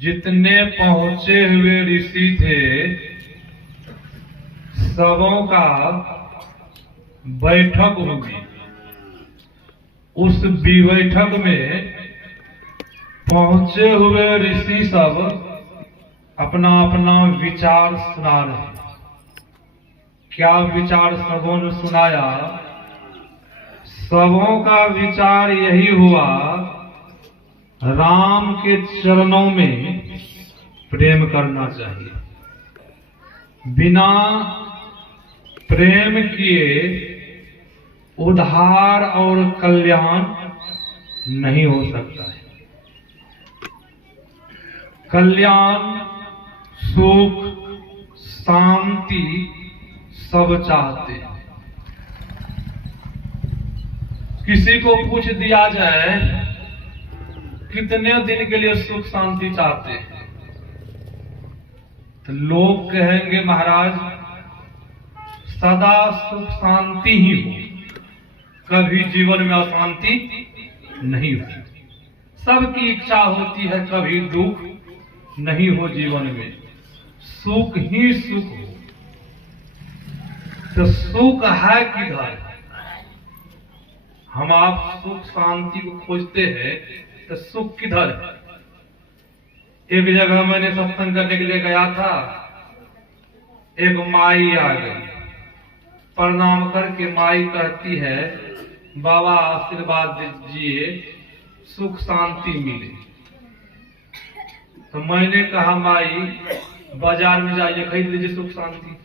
जितने पहुंचे हुए ऋषि थे सबों का बैठक हुई। उस बैठक में पहुंचे हुए ऋषि सब अपना अपना विचार सुना रहे। क्या विचार सबों ने सुनाया? सबों का विचार यही हुआ, राम के चरणों में प्रेम करना चाहिए। बिना प्रेम किए उद्धार और कल्याण नहीं हो सकता है। कल्याण, सुख, शांति सब चाहते हैं। किसी को पूछ दिया जाए कितने दिन के लिए सुख शांति चाहते हैं, तो लोग कहेंगे महाराज सदा सुख शांति ही हो, कभी जीवन में अशांति नहीं हो। सबकी इच्छा होती है कभी दुख नहीं हो, जीवन में सुख ही सुख हो। तो सुख है किधर? हम आप सुख शांति को खोजते हैं, तो सुख किधर है? एक जगह मैंने सत्संग करने के लिए गया था, एक माई आ गई। प्रणाम करके माई कहती है बाबा आशीर्वाद दीजिए, सुख शांति मिले। तो मैंने कहा माई बाजार में जाइए खरीद लीजिए सुख शांति।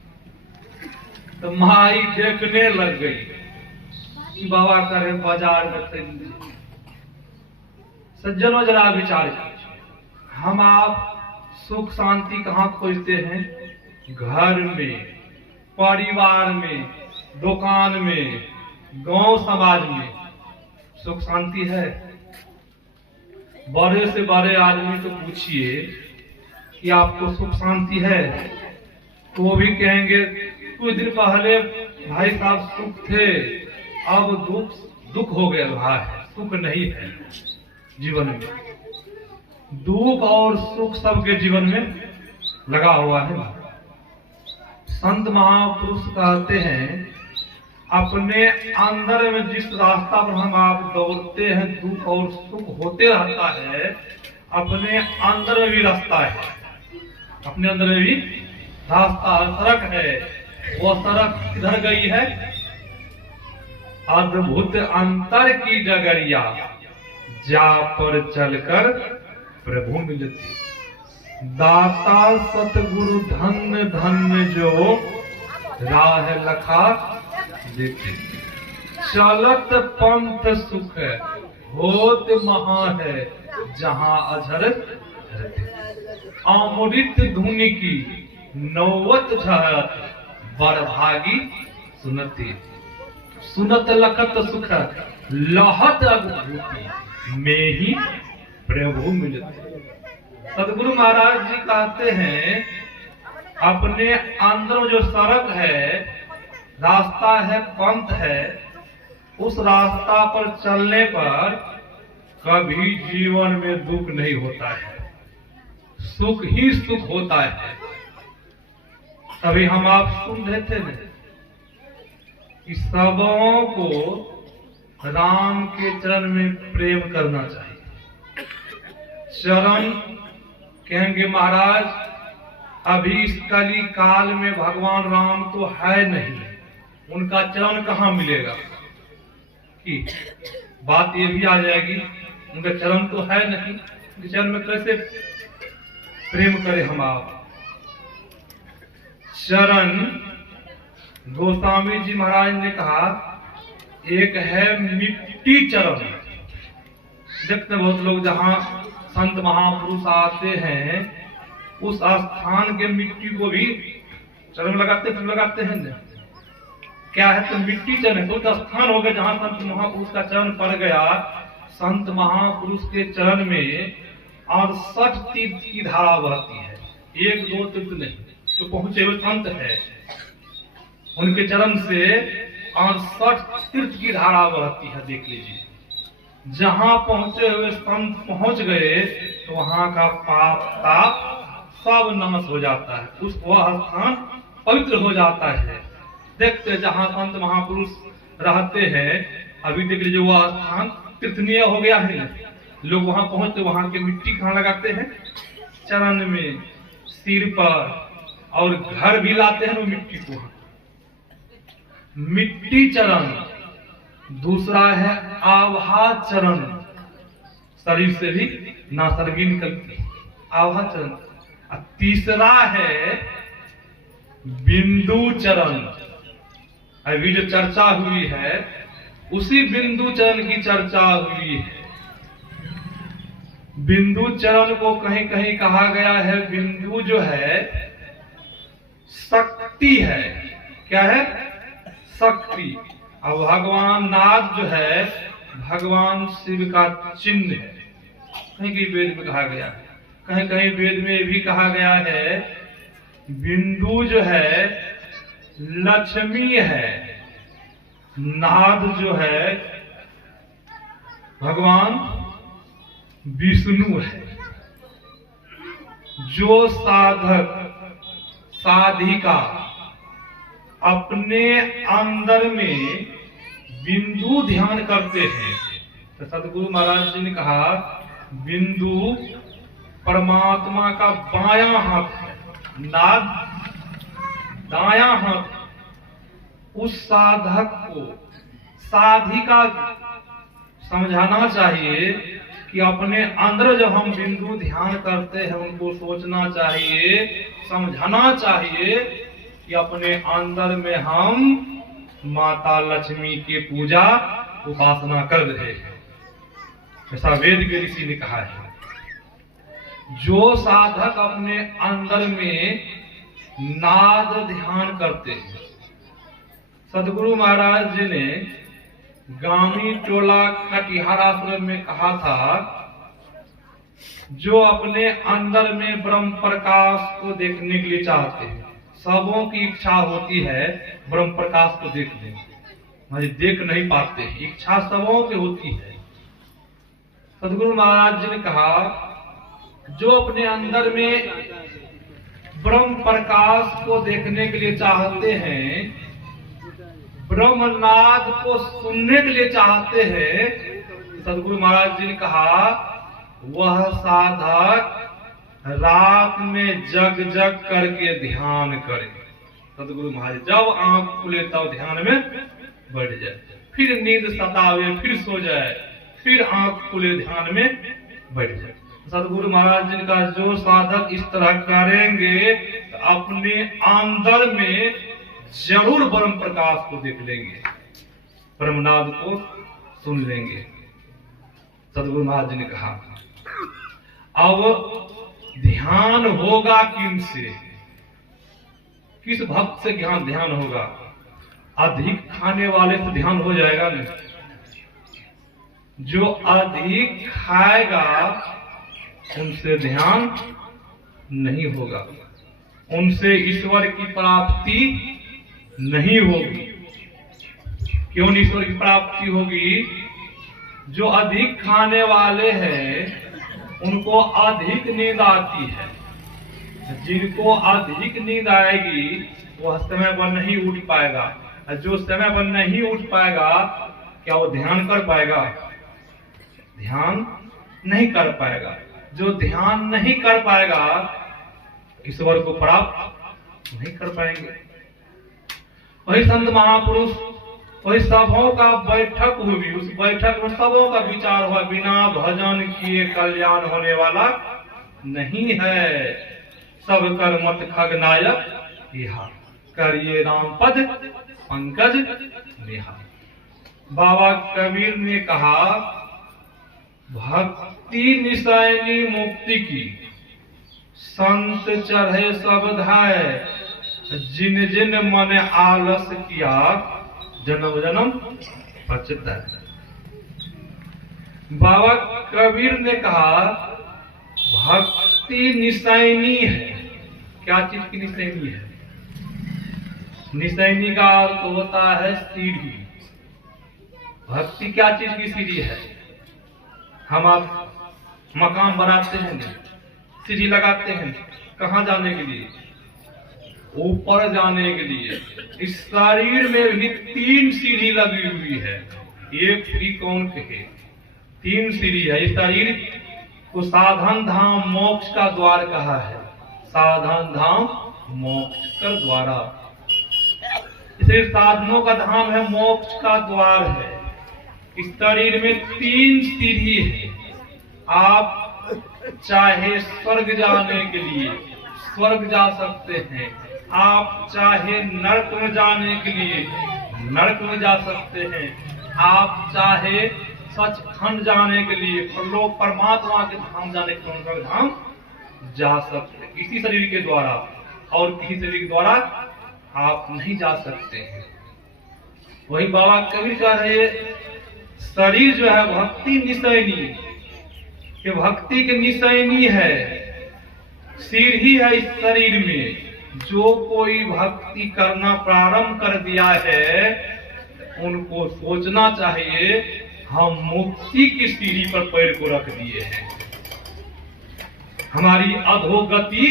तो माई देखने लग गई, बाबा कह रहे बाजार में खरीद लीजिए। सज्जनों जरा विचार कीजिए, हम आप सुख शांति कहाँ खोजते हैं? घर में, परिवार में, दुकान में, गांव समाज में सुख शांति है। बड़े से बड़े आदमी को पूछिए कि आपको सुख शांति है, तो वो भी कहेंगे कुछ दिन पहले भाई साहब सुख थे, अब दुख हो गया भाई, सुख नहीं है जीवन में। दुख और सुख सबके जीवन में लगा हुआ है। संत महापुरुष कहते हैं अपने अंदर में जिस रास्ता पर हम आप दौड़ते हैं दुख और सुख होते रहता है, अपने अंदर में भी रास्ता है, अपने अंदर में भी रास्ता सड़क है। वो सड़क किधर गई है? अद्भुत अंतर की डगरिया जा पर चलकर प्रभु मिलती। दाता सतगुरु धन्य धन्य जो राह लखा देते। चलत पंथ सुख होत महा है जहां अझर अमृत धुनि की नौवत झहरत बड़भागी सुनती। सुनत लखत सुख लहत अनुभूति में ही प्रभु मिलते। सदगुरु महाराज जी कहते हैं अपने अंदर जो सड़क है, रास्ता है, पंथ है, उस रास्ता पर चलने पर कभी जीवन में दुख नहीं होता है, सुख ही सुख होता है। अभी हम आप सुन रहे थे न कि सबों को राम के चरण में प्रेम करना चाहिए। चरण कहेंगे महाराज अभी इस कली काल में भगवान राम तो है नहीं, उनका चरण कहाँ मिलेगा? कि बात ये भी आ जाएगी, उनका चरण तो है नहीं, उनके चरण में कैसे प्रेम करें हम आप? चरण गोस्वामी जी महाराज ने कहा एक है मिट्टी चरण। देखते बहुत लोग जहाँ संत महापुरुष आते हैं उस स्थान के मिट्टी को भी चरण लगाते हैं न? क्या है? तो मिट्टी चरण है, तो स्थान हो गया जहाँ संत महापुरुष का चरण पड़ गया। संत महापुरुष के चरण में 68 तीर्थ की धारा बहती है, एक दो तीर्थ नहीं। जो पहुंचे हुए संत है उनके चरण से 68 तीर्थ की धारा बहती है। देख लीजिए जहां पहुंचे हुए संत पहुंच गए तो वहां का पाप ताप सब नाश हो जाता है, वह स्थान पवित्र हो जाता है। देखते जहां संत महापुरुष रहते हैं, अभी देख लीजिए वह स्थान तीर्थनीय हो गया है। लोग वहां पहुंचते वहां के मिट्टी कहाँ लगाते हैं? चरण में, सिर पर, और घर भी लाते हैं वो मिट्टी को। मिट्टी चरण। दूसरा है आभा चरण, शरीर से भी नासर्गी निकलती है, आभा चरण। तीसरा है बिंदु चरण। अभी जो चर्चा हुई है उसी बिंदु चरण की चर्चा हुई है। बिंदु चरण को कहीं कहीं कहा गया है, बिंदु जो है शक्ति है। क्या है? शक्ति। और भगवान नाथ जो है भगवान शिव का चिन्ह है। कहीं कहीं वेद में कहा गया है, कहीं कहीं वेद में भी कहा गया है बिंदु जो है लक्ष्मी है, नाद जो है भगवान विष्णु है। जो साधक साधिका अपने अंदर में बिंदु ध्यान करते हैं, तो सदगुरु महाराज जी ने कहा बिंदु परमात्मा का बायां हाथ है, नाद दायां हाथ। उस साधक को साधिका समझाना चाहिए कि अपने अंदर जब हम बिंदु ध्यान करते हैं उनको सोचना चाहिए, समझाना चाहिए कि अपने अंदर में हम माता लक्ष्मी की पूजा उपासना कर रहे हैं। ऐसा वेद के ऋषि ने कहा है। जो साधक अपने अंदर में नाद ध्यान करते हैं, सदगुरु महाराज जी ने गामी टोला कटिहार आश्रम में कहा था, जो अपने अंदर में ब्रह्म प्रकाश को देखने के लिए चाहते हैं, सबों की इच्छा होती है ब्रह्म प्रकाश को देखने, मगर देख नहीं पाते, इच्छा सबों की होती है। सदगुरु महाराज जी ने कहा जो अपने अंदर में ब्रह्म प्रकाश को देखने के लिए चाहते हैं, ब्रह्मनाद को सुनने के लिए चाहते हैं, सदगुरु महाराज जी ने कहा वह साधक रात में जग जग करके ध्यान करे। सदगुरु महाराज जब आंख खुले तब ध्यान में बैठ जाए, फिर नींद सतावे फिर सो जाए, फिर आंख खुले ध्यान में बैठ जाए। सदगुरु महाराज जी का जो साधक इस तरह करेंगे तो अपने अंदर में जरूर ब्रह्म प्रकाश को देख लेंगे, ब्रह्मनाद को सुन लेंगे। सदगुरु महाराज जी ने कहा अब ध्यान होगा किनसे? किस भक्त से ध्यान होगा? अधिक खाने वाले से ध्यान हो जाएगा नहीं। जो अधिक खाएगा उनसे ध्यान नहीं होगा, उनसे ईश्वर की प्राप्ति नहीं होगी। क्यों ईश्वर की प्राप्ति होगी? जो अधिक खाने वाले हैं उनको अधिक नींद आती है। जिनको अधिक नींद आएगी वह समय पर नहीं उठ पाएगा। जो समय पर नहीं उठ पाएगा क्या वो ध्यान कर पाएगा? ध्यान नहीं कर पाएगा। जो ध्यान नहीं कर पाएगा ईश्वर को प्राप्त नहीं कर पाएंगे। वही संत महापुरुष, वही सबों का बैठक हुई, उस बैठक में सबों का विचार हुआ बिना भजन किए कल्याण होने वाला नहीं है। सब कर मत खगनायक इहा, करिए राम पद पंकज नेहा। बाबा कबीर ने कहा भक्ति निशानी मुक्ति की, संत चढ़े सब धाय, जिन जिन मन आलस किया जन्म जन्म पछताए। बाबा कबीर ने कहा भक्ति निशानी है। क्या चीज की निशानी है? निशानी का अर्थ होता है सीढ़ी। भक्ति क्या चीज की सीढ़ी है? हम आप मकान बनाते हैं, सीढ़ी लगाते हैं, कहाँ जाने के लिए? ऊपर जाने के लिए। इस शरीर में भी 3 सीढ़ी लगी हुई है। एक सीढ़ी कौन कहे? 3 सीढ़ी है। इस शरीर को साधन धाम मोक्ष का द्वार कहा है। साधन धाम मोक्ष का द्वारा, इसे साधनों का धाम है, मोक्ष का द्वार है। इस शरीर में 3 सीढ़ी है। आप चाहे स्वर्ग जाने के लिए स्वर्ग जा सकते हैं, आप चाहे नरक में जाने के लिए नरक में जा सकते हैं, आप चाहे सचखंड जाने के लिए परलोक परमात्मा के धाम जाने के लिए धाम जा सकते हैं। इसी शरीर के द्वारा, और किसी शरीर के द्वारा आप नहीं जा सकते हैं। वही बाबा कबीर कह रहे, शरीर जो है भक्ति निशैनी, कि भक्ति की निशैनी है, सीढ़ी है इस शरीर में। जो कोई भक्ति करना प्रारंभ कर दिया है, उनको सोचना चाहिए हम मुक्ति की सीढ़ी पर पैर को रख दिए हैं, हमारी अधोगति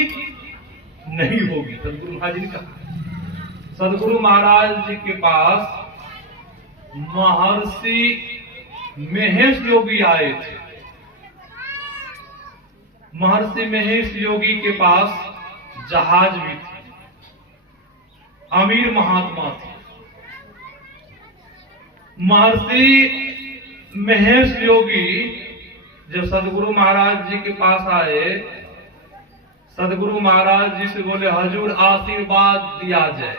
नहीं होगी। सदगुरु महाराज जी ने कहा। सदगुरु महाराज जी के पास महर्षि महेश योगी आए थे। महर्षि महेश योगी के पास जहाज भी थे, अमीर महात्मा थे। महर्षि महेश योगी जब सदगुरु महाराज जी के पास आए, सदगुरु महाराज जी से बोले, हजूर आशीर्वाद दिया जाए।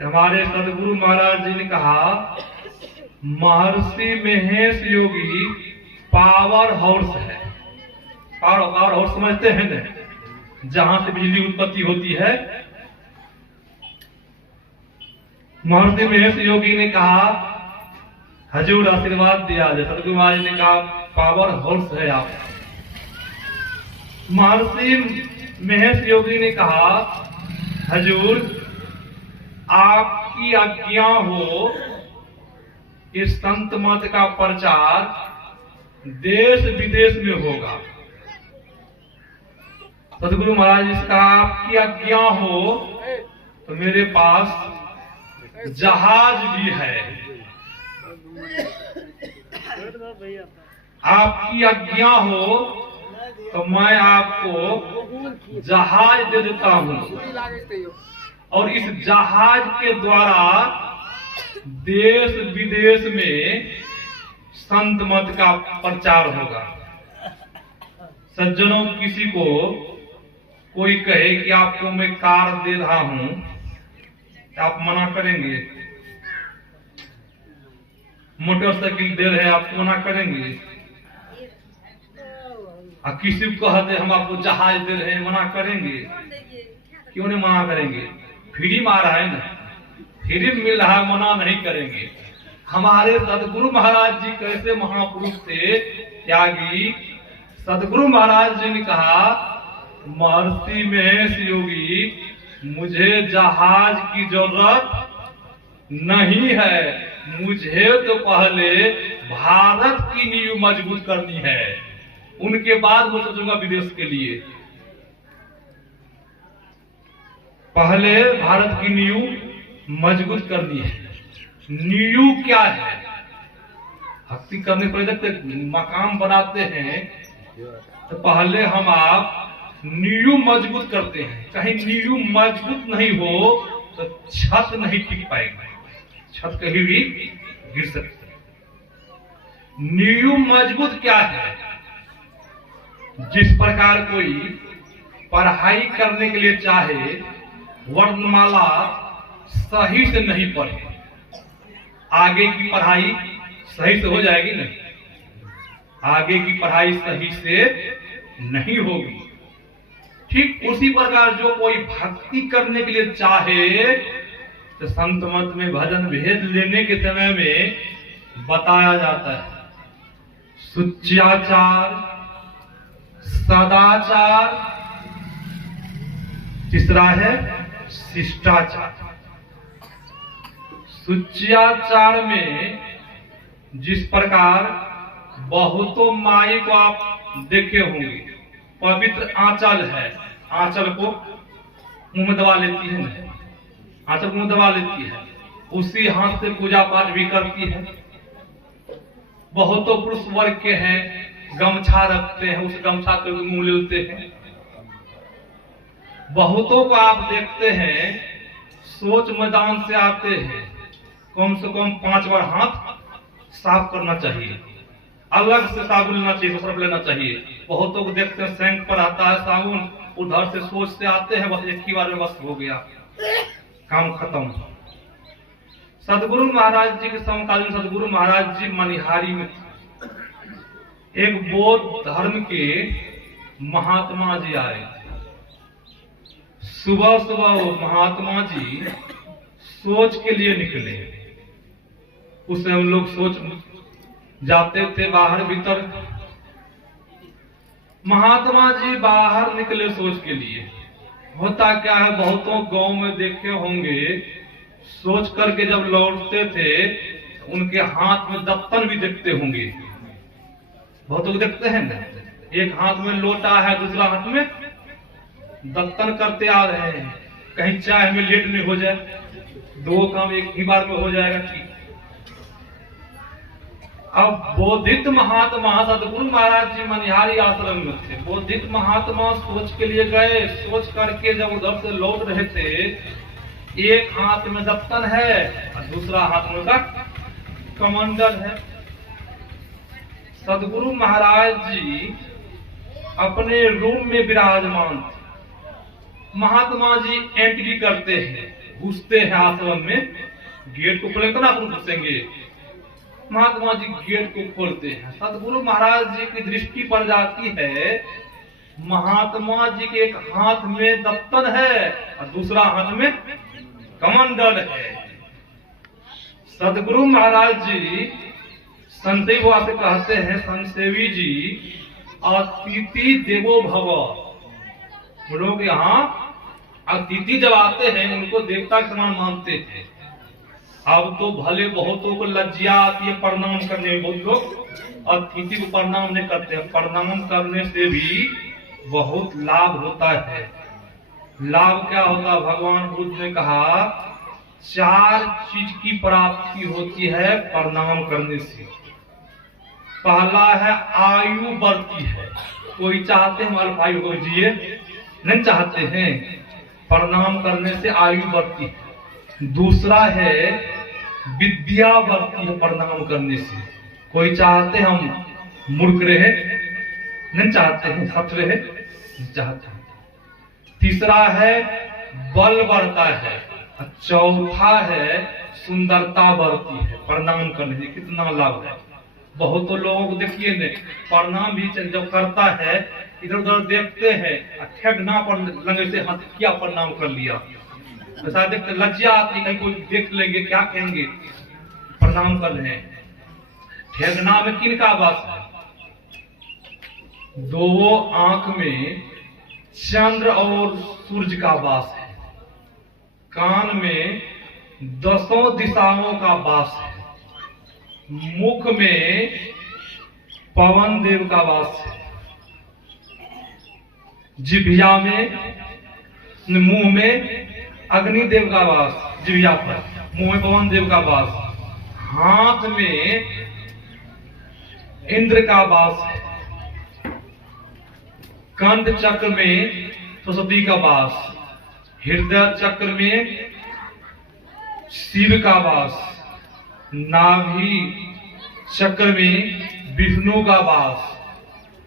हमारे सदगुरु महाराज जी ने कहा, महर्षि महेश योगी पावर हाउस है। पावर हाउस समझते हैं ना, जहां से बिजली उत्पत्ति होती है। महर्षि महेश योगी ने कहा, हजूर आशीर्वाद दिया जाए। सदगुरु महाराज ने कहा, पावर हाउस है आप। महर्षि महेश योगी ने कहा, हजूर आपकी आज्ञा हो, इस संत मत का प्रचार देश विदेश में होगा। सदगुरु महाराज ने कहा, आपकी आज्ञा हो तो मेरे पास जहाज भी है, आपकी आज्ञा हो तो मैं आपको जहाज दे देता हूं, और इस जहाज के द्वारा देश विदेश में संत मत का प्रचार होगा। सज्जनों, किसी को कोई कहे कि आपको मैं कार दे रहा हूं, आप मना करेंगे? मोटरसाइकिल दे रहे हैं, आप मना करेंगे? किसी को कहते हम आपको जहाज दे रहे हैं, मना करेंगे? क्यों नहीं मना करेंगे? फ्री में आ रहा है ना, फ्री में मिल रहा है, मना नहीं करेंगे। हमारे सदगुरु महाराज जी कैसे महापुरुष थे, त्यागी। सदगुरु महाराज जी ने कहा, महर्षि महेश योगी मुझे जहाज की जरूरत नहीं है, मुझे तो पहले भारत की नींव मजबूत करनी है, उनके बाद मैं सोचूंगा विदेश के लिए। पहले भारत की नींव मजबूत करनी है। नींव क्या है? भक्ति करने पर जब मकान बनाते हैं तो पहले हम आप नींव मजबूत करते हैं। कहीं नींव मजबूत नहीं हो तो छत नहीं टिक पाएगी, छत कहीं भी गिर सकती है। नींव मजबूत क्या है? जिस प्रकार कोई पढ़ाई करने के लिए चाहे, वर्णमाला सही से नहीं पढ़े, आगे की पढ़ाई सही से हो जाएगी नहीं, आगे की पढ़ाई सही से नहीं होगी। ठीक उसी प्रकार जो कोई भक्ति करने के लिए चाहे, तो संत मत में भजन भेद लेने के समय में बताया जाता है, शुच्याचार, सदाचार, तीसरा है शिष्टाचार। शुच्याचार में जिस प्रकार बहुतों माई को आप देखे होंगे, पवित्र आंचल है, आंचल को मुंह में दबा लेती है, आंचल को मुंह दबा लेती है, उसी हाथ से पूजा पाठ भी करती है। बहुतों पुरुष वर्ग के हैं, गमछा रखते हैं, उस गमछा को मुंह लेते हैं। बहुतों को आप देखते हैं सोच मैदान से आते हैं, कम से कम 5 बार हाथ साफ करना चाहिए, अलग से साबुन लेना चाहिए, सर्फ लेना चाहिए। बहुतों को देखते हैं सैंक पर आता है साबुन, उधर से सोच से आते हैं, बस एक ही बार में बस हो गया, काम खत्म। सदगुरु महाराज जी के समकालीन सदगुरु महाराज जी मनिहारी में एक बौद्ध धर्म के महात्मा जी आए। सुबह सुबह वो महात्मा जी सोच के लिए निकले। उसे हम लोग सोच जाते थे बाहर भीतर। महात्मा जी बाहर निकले सोच के लिए। होता क्या है, बहुतों गांव में देखे होंगे, सोच करके जब लौटते थे उनके हाथ में दफ्तर भी देखते होंगे, बहुत लोग देखते हैं ना, एक हाथ में लोटा है, दूसरा हाथ में दफ्तर करते आ रहे हैं, कहीं चाय में लेट नहीं हो जाए, 2 काम एक ही बार में हो जाएगा। ठीक। अब बोधित महात्मा सदगुरु महाराज जी मनिहारी आश्रम में थे। बोधित महात्मा सोच के लिए गए, सोच करके जब उधर से लौट रहे थे, एक हाथ में दफ्तर है और दूसरा हाथ में का कमंडल है। सदगुरु महाराज जी अपने रूम में विराजमान थे। महात्मा जी एंट्री करते हैं, घुसते हैं आश्रम में, गेट को खोले तो ना अपन घुसेंगे, महात्मा जी गेट को खोलते हैं। सदगुरु महाराज जी की दृष्टि पड़ जाती है, महात्मा जी के एक हाथ में दफ्तर है और दूसरा हाथ में कमंडल है। सदगुरु महाराज जी संत से कहते हैं, संसेवी जी अतिथि देवो भव। लोग यहाँ अतिथि जब आते हैं उनको देवता के समान मानते थे। अब तो भले बहुतों को लज्जा आती है प्रणाम करने में, बहुत लोग अतिथि को प्रणाम नहीं करते हैं। प्रणाम करने से भी बहुत लाभ होता है। लाभ क्या होता है? भगवान बुद्ध ने कहा 4 चीज की प्राप्ति होती है प्रणाम करने से। पहला है आयु बढ़ती है। कोई चाहते हैं अल्प आयु को जिए, नहीं चाहते हैं, प्रणाम करने से आयु बढ़ती है। दूसरा है विद्या बढ़ती है प्रणाम करने से। कोई चाहते हम मूर्ख रहे, नहीं चाहते हैं, सत रहे, नहीं चाहते हैं। तीसरा है बल बढ़ता है। चौथा है सुंदरता बढ़ती है प्रणाम करने से। कितना लाभ है। बहुत लोगों को देखिए ने प्रणाम भी जब करता है, इधर उधर देखते हैं, ठेगना पर लगे से हाथ क्या प्रणाम कर लिया, ऐसा देखते लज्जा आती है, कहीं कोई देख लेंगे क्या कहेंगे, प्रणाम कर रहे हैं। ठेगना में किनका वास है? 2 आंख में चंद्र और सूरज का वास है। कान में 10 दिशाओं का वास है। मुख में पवन देव का वास है। जिह्वा में, मुंह में अग्निदेव का वास, जिह्वा पर, मुंह में पवन देव का वास। हाथ में इंद्र का वास है। कंठ चक्र में सरस्वती का वास। हृदय चक्र में शिव का वास। नाभि चक्र में विष्णु का वास।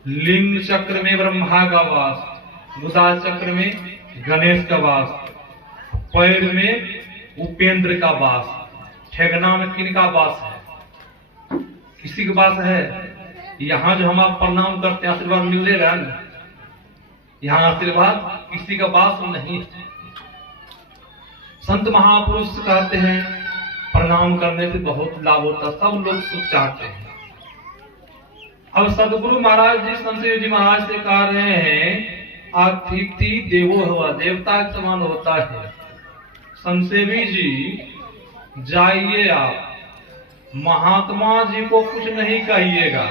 लिंग चक्र में ब्रह्मा का वास। गुदा चक्र में गणेश का वास। पैर में उपेंद्र का वास। ठेगना में किन का वास है? किसी के पास है? यहाँ जो हम आप प्रणाम करते हैं आशीर्वाद मिलेगा ना, यहाँ आशीर्वाद किसी का वास नहीं है। संत महापुरुष कहते हैं प्रणाम करने से बहुत लाभ होता, सब लोग सुख चाहते हैं। अब सदगुरु महाराज जी संत जी महाराज से कह रहे हैं अतिथि देवो भव, देवता के समान होता है। संसेवी जी जाइए, आप महात्मा जी को कुछ नहीं कहिएगा,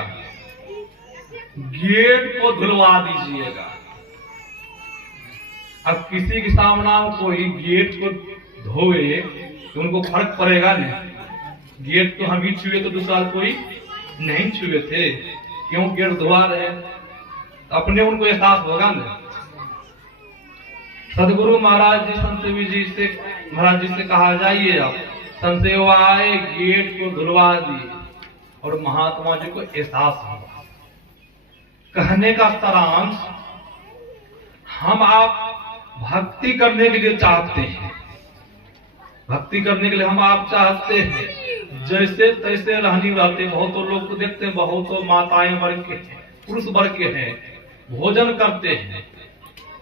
गेट को धुलवा दीजिएगा। अब किसी के सामना कोई गेट को धोए तो उनको फर्क पड़ेगा नहीं। गेट तो हम ही छुए तो दूसरा कोई नहीं छुए थे, क्यों गेट धुआ रहे, अपने उनको एहसास होगा ना। सदगुरु महाराज जी संत जी से महाराज जी से कहा जाइए आप संसेवाए गेट को धुलवा दिए और महात्मा जी को एहसास हुआ। कहने का सारांश, हम आप भक्ति करने के लिए चाहते हैं, भक्ति करने के लिए हम आप चाहते हैं, जैसे तैसे रहनी रहते। बहुत लोग को देखते हैं, बहुत माताएं वर्ग के हैं, पुरुष वर्ग के हैं, भोजन करते हैं,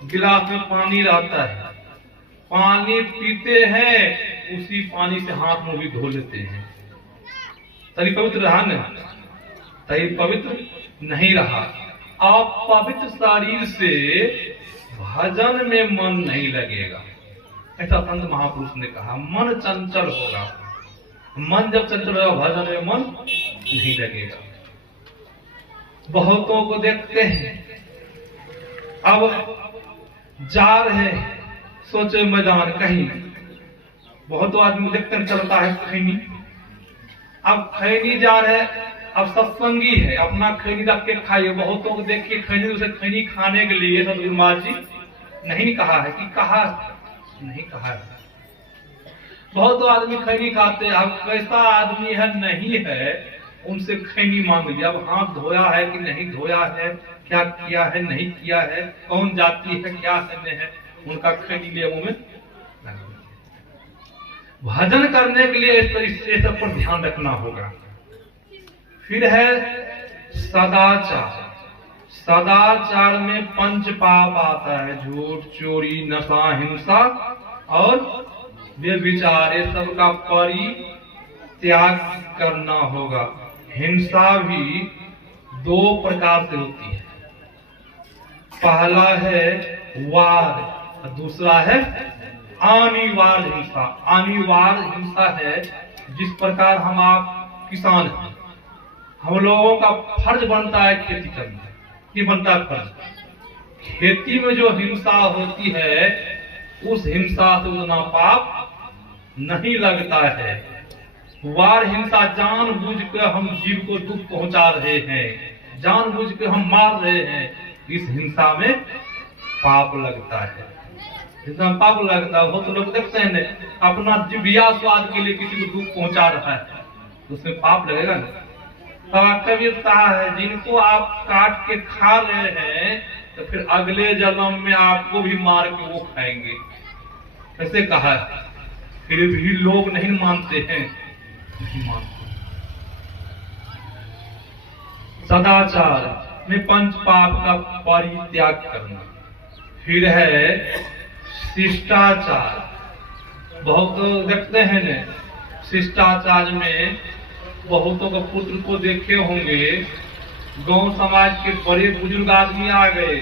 गिलास में पानी रहता है, पानी पीते हैं, उसी पानी से हाथ मुंह भी धो लेते हैं। तभी पवित्र रहा न, तभी पवित्र नहीं रहा। आप पवित्र शरीर से भजन में मन नहीं लगेगा, ऐसा संत महापुरुष ने कहा। मन चंचल होगा, मन जब चंचल होगा भजन में मन नहीं लगेगा। बहुतों को देखते हैं, अब जा रहे सोचे मैदान कहीं, बहुत आदमी देखते हैं चलता है खैनी। अब खैनी जा रहे, अब सत्संगी है, अपना खैनी रख के खाइए। बहुतों को देखिए खैनी, उसे खैनी खाने के लिए सदगुरु महाराज जी नहीं कहा है कि कहा नहीं कहा है। बहुत आदमी खैनी खाते हैं। अब कैसा आदमी है नहीं है, उनसे खैनी मांग लिया। अब हाथ धोया है कि नहीं धोया है, क्या किया है नहीं किया है, कौन जाती है क्या करने है, उनका खैनी लिए मुंह में। भजन करने के लिए इस सब पर ध्यान रखना होगा। फिर है सदाचार। सदाचार में पंच पाप आता है, झूठ, चोरी, नशा, हिंसा और व्यभिचार, ये सब का परित्याग करना होगा। हिंसा भी दो प्रकार से होती है, पहला है वार, दूसरा है अनिवार्य हिंसा। अनिवार्य हिंसा है जिस प्रकार हम आप किसान हैं, हम लोगों का फर्ज बनता है खेती करना, ये बनता है फर्ज। खेती में जो हिंसा होती है उस हिंसा से उतना पाप नहीं लगता है। वार हिंसा जानबूझ कर हम जीव को दुख पहुंचा रहे हैं, जानबूझ कर हम मार रहे हैं, इस हिंसा में पाप लगता है। हिंसा में पाप लगता है। बहुत लोग देखते हैं अपना जिभिया स्वाद के लिए किसी को दुख पहुंचा रहा है, तो उसमें पाप लगेगा ना। कबीर कहा है, जिनको आप काट के खा रहे हैं तो फिर अगले जन्म में आपको भी मार के वो खाएंगे, ऐसे कहा है। फिर भी लोग नहीं मानते हैं, नहीं मानते। सदाचार में पंच पाप का परित्याग करना। फिर है शिष्टाचार। बहुत देखते हैं न, शिष्टाचार में बहुतों का पुत्र को देखे होंगे, गांव समाज के बड़े बुजुर्ग आदमी आ गए,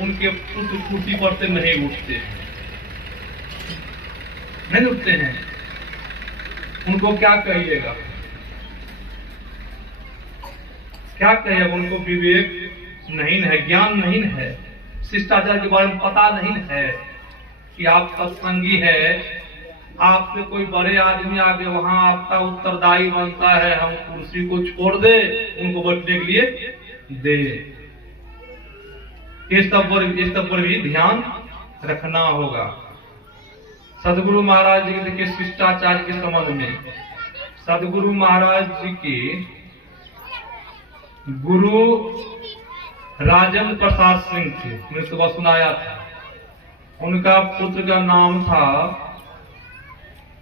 उनके पुत्र कुर्सी पर से नहीं उठते, नहीं उठते हैं। उनको क्या कहिएगा, क्या कहिएगा? उनको विवेक नहीं है, ज्ञान नहीं है, शिष्टाचार के बारे में पता नहीं है कि आप सत्संगी है, आपसे कोई बड़े आदमी आगे वहां आपका उत्तरदायी बनता है, हम कुर्सी को छोड़ दे, उनको बैठने के लिए दे। इस सब पर भी ध्यान रखना होगा। सदगुरु महाराज जी के देखिए शिष्टाचार के संबंध में, सदगुरु महाराज जी के गुरु राजेंद्र प्रसाद सिंह थे, मैंने सुबह सुनाया था। उनका पुत्र का नाम था,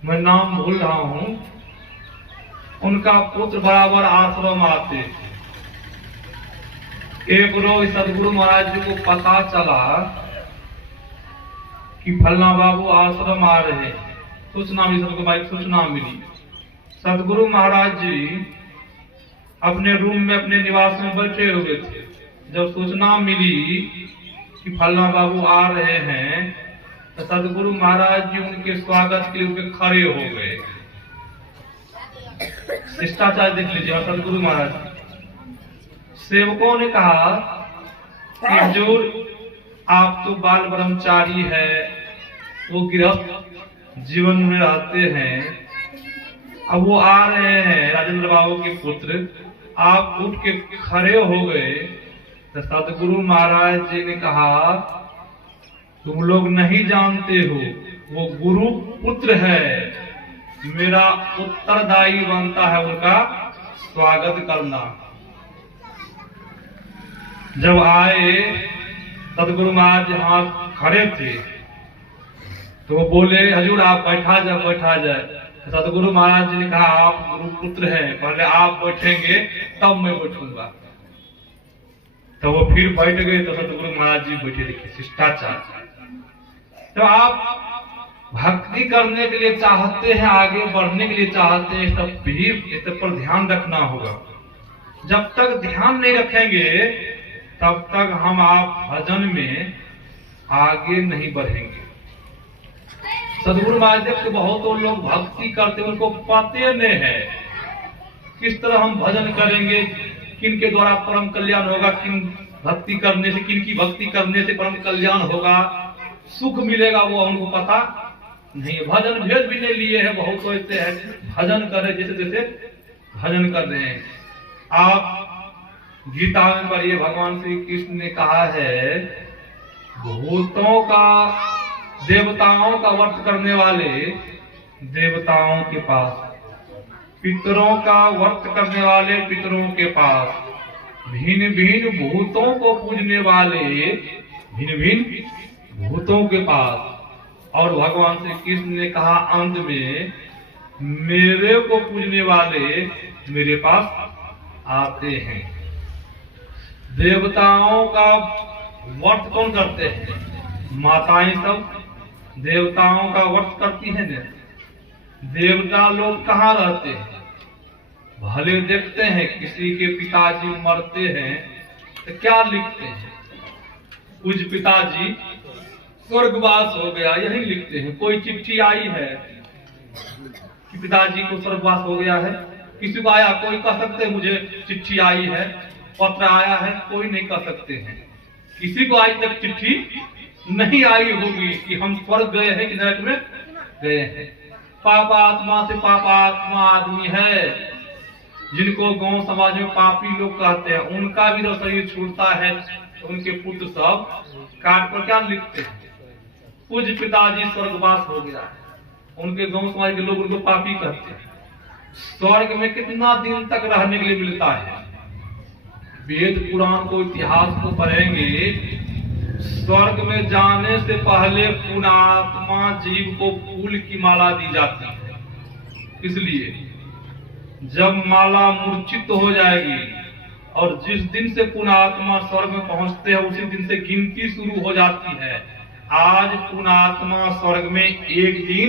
मैं नाम भूल रहा हूं, उनका पुत्र बराबर आश्रम आते। एक रोज सदगुरु महाराज जी को पता चला कि फलना बाबू आश्रम आ रहे, सूचना मिली, सबको भाई सूचना मिली। सदगुरु महाराज जी अपने रूम में अपने निवास में बैठे हुए थे। जब सूचना मिली कि फलना बाबू आ रहे हैं तो सदगुरु महाराज जी उनके स्वागत के लिए खड़े हो गए। शिष्टाचार देख लीजिए, सदगुरु महाराज सेवकों ने कहा कि हुजूर आप तो बाल ब्रह्मचारी है, वो गृहस्थ जीवन में रहते हैं, अब वो आ रहे हैं राजेंद्र बाबू के पुत्र, आप उठ के खड़े हो गए। तो सतगुरु महाराज जी ने कहा तुम लोग नहीं जानते हो, वो गुरु पुत्र है, मेरा उत्तरदायी बनता है उनका स्वागत करना। जब आए सतगुरु महाराज यहाँ खड़े थे तो वो बोले हजूर आप बैठा जाए। सतगुरु महाराज जी ने कहा आप गुरु पुत्र हैं, पहले आप बैठेंगे तब मैं बैठूंगा। तो वो फिर बैठ गए तो सतगुरु महाराज जी बैठे। देखिए शिष्टाचार। तो आप भक्ति करने के लिए चाहते हैं, आगे बढ़ने के लिए चाहते हैं, तब भी इस पर ध्यान रखना होगा। जब तक ध्यान नहीं रखेंगे तब तक हम आप भजन में आगे नहीं बढ़ेंगे। सदगुरु महाराज के बहुत लोग भक्ति करते उनको पते नहीं है किस तरह हम भजन करेंगे, किन के द्वारा परम कल्याण होगा, किन भक्ति करने से, किन की भक्ति करने से परम कल्याण होगा, सुख मिलेगा, वो हमको पता नहीं। भजन भेद भी नहीं लिए है, बहुत तो ऐसे है भजन कर रहे जैसे जैसे भजन कर रहे हैं। आप गीता में पढ़िए, भगवान श्री कृष्ण ने कहा है भूतों का देवताओं का वर्त करने वाले देवताओं के पास, पितरों का वर्त करने वाले पितरों के पास, भिन्न भिन्न भूतों को पूजने वाले भिन्न भिन्न भूतों के पास। और भगवान श्री कृष्ण ने कहा अंत में मेरे को पूजने वाले मेरे पास आते हैं। देवताओं का वर्त कौन करते हैं? माताएं सब देवताओं का वर्त करती हैं न। देवता लोग कहाँ रहते हैं? भले देखते हैं किसी के पिताजी मरते हैं तो क्या लिखते हैं, कुछ पिताजी स्वर्गवास हो गया, यही लिखते हैं। कोई चिट्ठी आई है कि पिताजी को स्वर्गवास हो गया है, किसी को आया, कोई कह सकते हैं मुझे चिट्ठी आई है, पत्र आया है, कोई नहीं कह सकते हैं। किसी को आज तक चिट्ठी नहीं आई होगी कि हम स्वर्ग गए हैं कि नरक में गए हैं। पापात्मा से पापात्मा आदमी है, जिनको गांव समाज में पापी लोग कहते हैं, उनका भी तो शरीर छूटता है, उनके पुत्र सब काट पर क्या लिखते हैं, पूज्य पिताजी स्वर्गवास हो गया है, उनके गांव समाज के लोग उनको पापी कहते हैं। स्वर्ग में कितना दिन तक रहने के लिए मिलता है? वेद पुराण को, इतिहास को पढ़ेंगे, स्वर्ग में जाने से पहले पुण्यात्मा जीव को फूल की माला दी जाती है। इसलिए जब माला मूर्छित हो जाएगी और जिस दिन से पुण्यात्मा स्वर्ग में पहुंचते हैं उसी दिन से गिनती शुरू हो जाती है। आज पुण्यात्मा स्वर्ग में एक दिन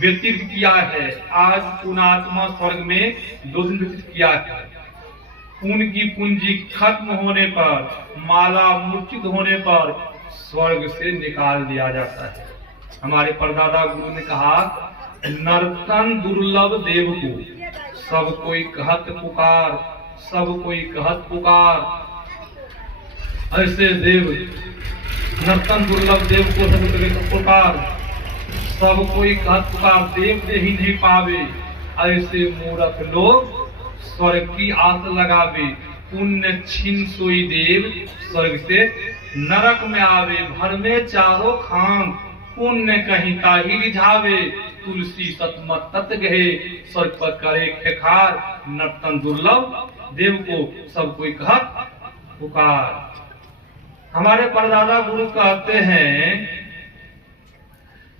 व्यतीत किया है, आज पुण्यात्मा स्वर्ग में 2 दिन व्यतीत किया है। पुण्य की पूंजी खत्म होने पर, माला मूर्छित होने पर स्वर्ग से निकाल दिया जाता है। हमारे परदादा गुरु ने कहा नर्तन दुर्लभ देव को सब कोई कहत पुकार, सब कोई कहत पुकार। ऐसे देव, नर्तन दुर्लभ देव को सब कोई पुकार, सब कोई कहत पुकार, देव दे ही नहीं पावे। ऐसे मूर्ख लोग स्वर्ग की आस लगावे, पुण्य छीन सोई देव स्वर्ग से नरक में आवे। भर में चारों खान पुण्य कहीं ताही रिझावे, तुलसी सतमत तत गहे स्वर्ग पर करे खेखार। नर्तन दुर्लभ देव को सब कोई कहत पुकार। हमारे परदादा गुरु कहते हैं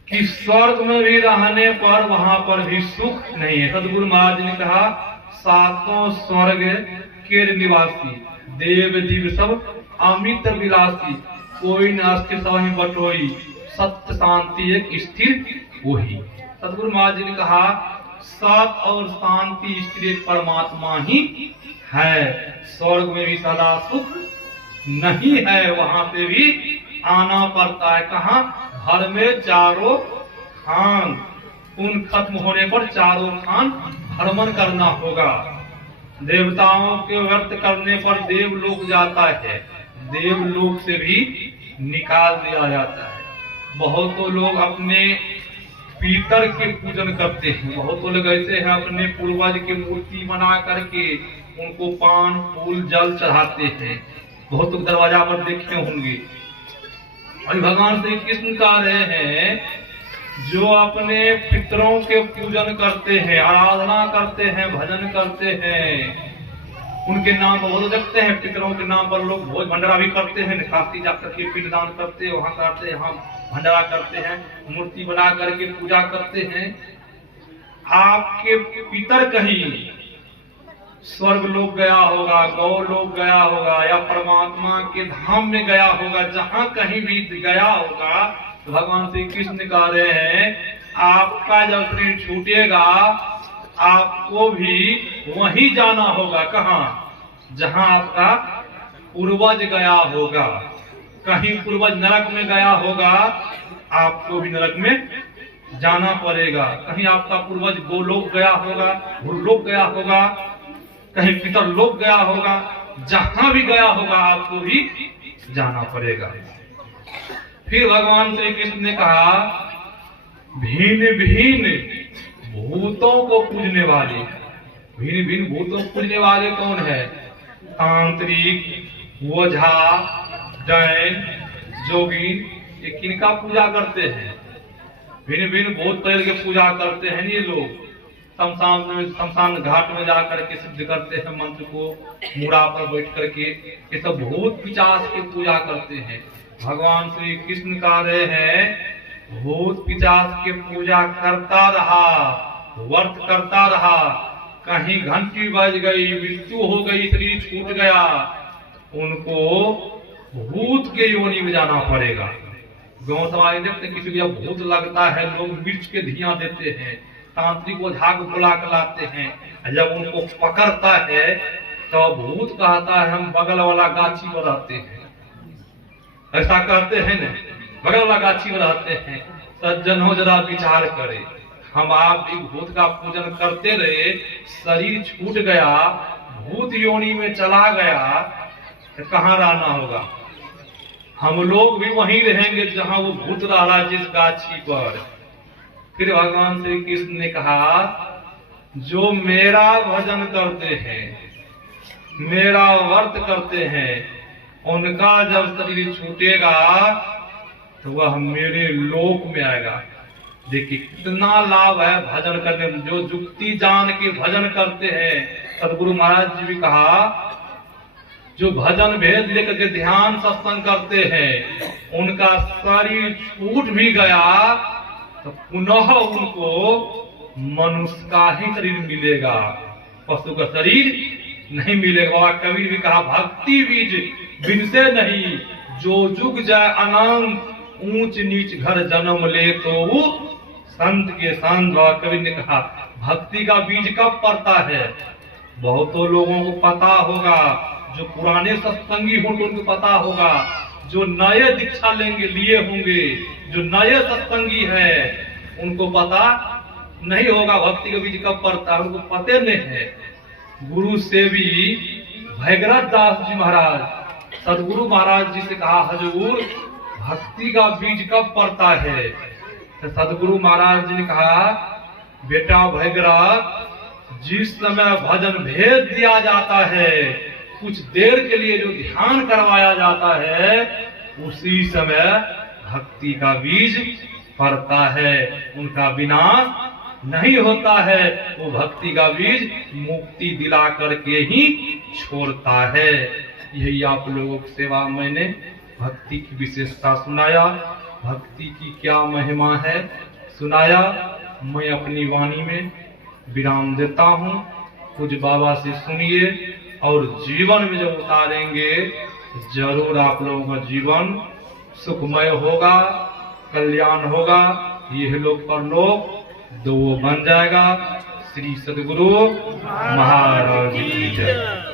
कि स्वर्ग में भी रहने पर वहां पर भी सुख नहीं है। सदगुरु महाराज ने कहा सातों स्वर्ग के निवासी, देव दिव्य सब अमित विलासी, कोई न अस्थिर सही बटोई, सत्य शांति एक स्थिर वही। सदगुरु महाराज जी ने कहा सत और शांति स्थिर एक परमात्मा ही है। स्वर्ग में भी सदा सुख नहीं है, वहां पे भी आना पड़ता है। कहाँ? घर में चारों खान, पुण्य खत्म होने पर चारों खान भ्रमण करना होगा। देवताओं के व्रत करने पर देवलोक जाता है, देवलोक से भी निकाल दिया जाता है। बहुत तो लोग अपने पीतर के पूजन करते हैं, बहुत तो लोग ऐसे हैं अपने पूर्वज की मूर्ति बना करके उनको पान फूल जल चढ़ाते हैं। बहुत लोग दरवाजा पर देखे होंगे। और भगवान श्री कृष्ण कह रहे हैं जो अपने पितरों के पूजन करते हैं, आराधना करते हैं, भजन करते हैं, उनके नाम पर बहुत देखते हैं, पितरों के नाम पर लोग भोज भंडारा भी करते हैं, काशी जाकर के पिंडदान करते हैं, वहां करते हैं, यहाँ भंडारा करते हैं, मूर्ति बना करके पूजा करते हैं। आपके पितर कहीं स्वर्ग लोक गया होगा, गौ लोक गया होगा, या परमात्मा के धाम में गया होगा, जहां कहीं भी गया होगा, तो भगवान श्री कृष्ण कह रहे हैं आपका जब शरीर छूटेगा आपको भी वहीं जाना होगा। कहाँ? जहां आपका पूर्वज गया होगा। कहीं पूर्वज नरक में गया होगा, आपको भी नरक में जाना पड़ेगा। कहीं आपका पूर्वज गोलोक गया होगा, भूलोक गया होगा, कहीं पितर लोक गया होगा, जहां भी गया होगा आपको भी जाना पड़ेगा। फिर भगवान श्री कृष्ण ने कहा भिन्न भिन्न भूतों को पूजने वाले, भिन्न भिन्न भूतों को पूजने वाले कौन है? तांत्रिक, ओझा, जैन, जोगी, ये किनका पूजा करते हैं? भिन्न भिन्न भूत पैर के पूजा करते हैं। ये लोग शमशान घाट में जाकर के सिद्ध करते हैं मंत्र को, मुड़ा पर बैठ करके ये सब भूत पिशाच की पूजा करते हैं। भगवान श्री कृष्ण कह रहे हैं भूत पिशाच की पूजा करता रहा, व्रत करता रहा, कहीं घंटी बज गई, मृत्यु हो गई, शरीर छूट गया, उनको भूत के योनि में जाना पड़ेगा। गाँव समाज देखते किसी को भूत लगता है, लोग मिर्च के धिया देते हैं, तांत्रिक ओझा को बुला कर लाते हैं। जब उनको पकड़ता है तो भूत कहता है हम बगल वाला गाछी पर रहते हैं, ऐसा कहते हैं न, बगल वाला गाछी में रहते हैं। सज्जन हो जरा विचार करे, हम आप भी भूत का पूजन करते रहे, शरीर छूट गया, भूत योनि में चला गया, तो कहाँ रहना होगा? हम लोग भी वहीं रहेंगे जहां वो भूत रहा, जिस गाछी पर। फिर भगवान श्री कृष्ण ने कहा जो मेरा भजन करते हैं, मेरा व्रत करते हैं, उनका जब शरीर छूटेगा तो वह मेरे लोक में आएगा। देखिए कितना लाभ है भजन करने में। जो जुक्ति जान के भजन करते हैं, सदगुरु महाराज जी भी कहा जो भजन भेद लेकर के ध्यान सत्संग करते हैं, उनका शरीर छूट भी गया तो पुनः उनको मनुष्य का ही शरीर मिलेगा, पशु का शरीर नहीं मिलेगा। बाबा कबीर भी कहा भक्ति बीज बिन से नहीं, जो जुग जाए अनंत, ऊंच नीच घर जन्म ले तो वो संत के संत। बाबा कबीर ने कहा भक्ति का बीज कब पड़ता है? बहुतों लोगों को पता होगा, जो पुराने सत्संगी होंगे उनको पता होगा, जो नए दीक्षा लेंगे लिए होंगे, जो नए सत्संगी है उनको पता नहीं होगा भक्ति का बीज कब पड़ता है, उनको पते नहीं है। गुरु से भी भैगरथ दास जी महाराज सदगुरु महाराज जी से कहा हजूर भक्ति का बीज कब पड़ता है? तो सदगुरु महाराज जी ने कहा बेटा भैगरथ, जिस समय भजन भेद दिया जाता है, कुछ देर के लिए जो ध्यान करवाया जाता है, उसी समय भक्ति का बीज पड़ता है, उनका विनाश नहीं होता है। वो भक्ति का बीज मुक्ति दिला करके ही छोड़ता है। यही आप लोगों की सेवा मैंने भक्ति की विशेषता सुनाया, भक्ति की क्या महिमा है सुनाया। मैं अपनी वाणी में विराम देता हूँ। कुछ बाबा से सुनिए और जीवन में जब उतारेंगे जरूर आप लोगों का जीवन सुखमय होगा, कल्याण होगा, यह लोक परलोक दो बन जाएगा। श्री सद्गुरु महाराज की जय।